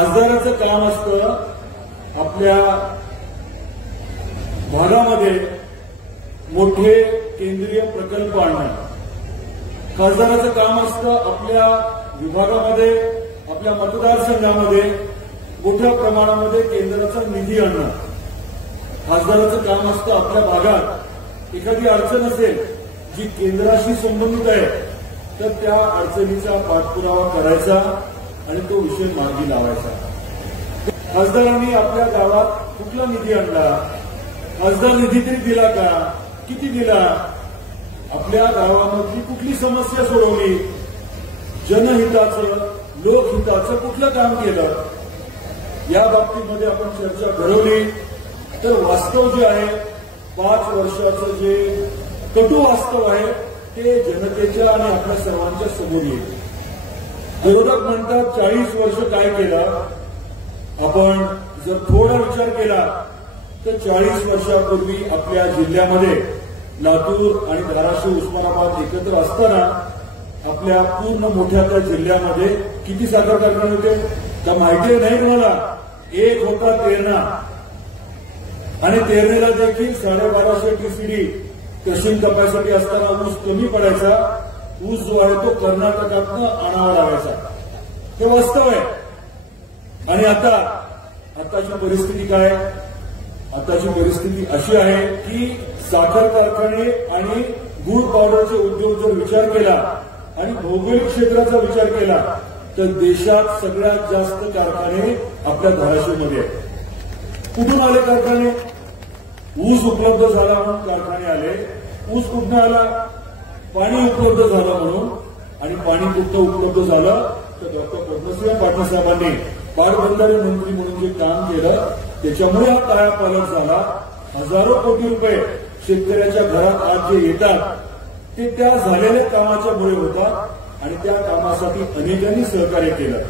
खासदाराचं काम असतं आपल्या भागामध्ये मोठे केंद्रीय प्रकल्प आणणं. खासदाराचं काम असतं आपल्या विभागामध्ये, आपल्या मतदारसंघामध्ये मोठ्या प्रमाणामध्ये केंद्राचा निधी आणणं. खासदाराचं काम असतं आपल्या भागात एखादी अडचण असेल जी केंद्राशी संबंधित आहे तर त्या अडचणीचा पाठपुरावा करायचा आणि तो विषय मार्गी लावायचा. खासदारांनी आपल्या गावात कुठला निधी आणला, खासदार निधी तरी दिला का, किती दिला, आपल्या गावामधली कुठली समस्या सोडवली, जनहिताचं लोकहिताचं कुठलं काम केलं, या बाबतीमध्ये आपण चर्चा घडवली तर वास्तव जे आहे 5 वर्षाचं जे कटू वास्तव आहे ते जनतेच्या आणि आपल्या सर्वांच्या समोर येईल. विरोधक म्हणतात 40 वर्ष काय केलं. आपण जर थोडा विचार केला तर 40 वर्षापूर्वी आपल्या जिल्ह्यामध्ये लातूर आणि धाराशिव उस्मानाबाद एकत्र असताना आपल्या पूर्ण मोठ्या त्या जिल्ह्यामध्ये किती साखर कारखाने होते का माहिती नाही तुम्हाला. एक होता तेरणा आणि तेरणेला देखील 1250 टीसीडी क्रशिंग कपॅसिटी असताना ऊस कमी पडायचा. ऊस जो आहे तो कर्नाटकातनं आणावा लागायचा. हे वास्तव आहे. आणि आताची परिस्थिती काय. आताची परिस्थिती अशी आहे की साखर कारखाने आणि गुळ पावडरचे उद्योग जर विचार केला आणि भौगोलिक क्षेत्राचा विचार केला तर देशात सगळ्यात जास्त कारखाने आपल्या धाराशिवमध्ये आहेत. कुठून आले कारखाने. ऊस उपलब्ध झाला म्हणून कारखाने आले. ऊस कुठून आला, पाणी उपलब्ध झालं म्हणून. आणि पाणी कुठं उपलब्ध झालं तर डॉक्टर पद्मसिंह पाटील साहेबांनी पाटबंधारे मंत्री म्हणून जे काम केलं त्याच्यामुळे हा कायापालट झाला. हजारो कोटी रुपये शेतकऱ्याच्या घरात आज जे येतात ते त्या झालेल्या कामाच्या मुळे होतात आणि त्या कामासाठी अनेकांनी सहकार्य केलं.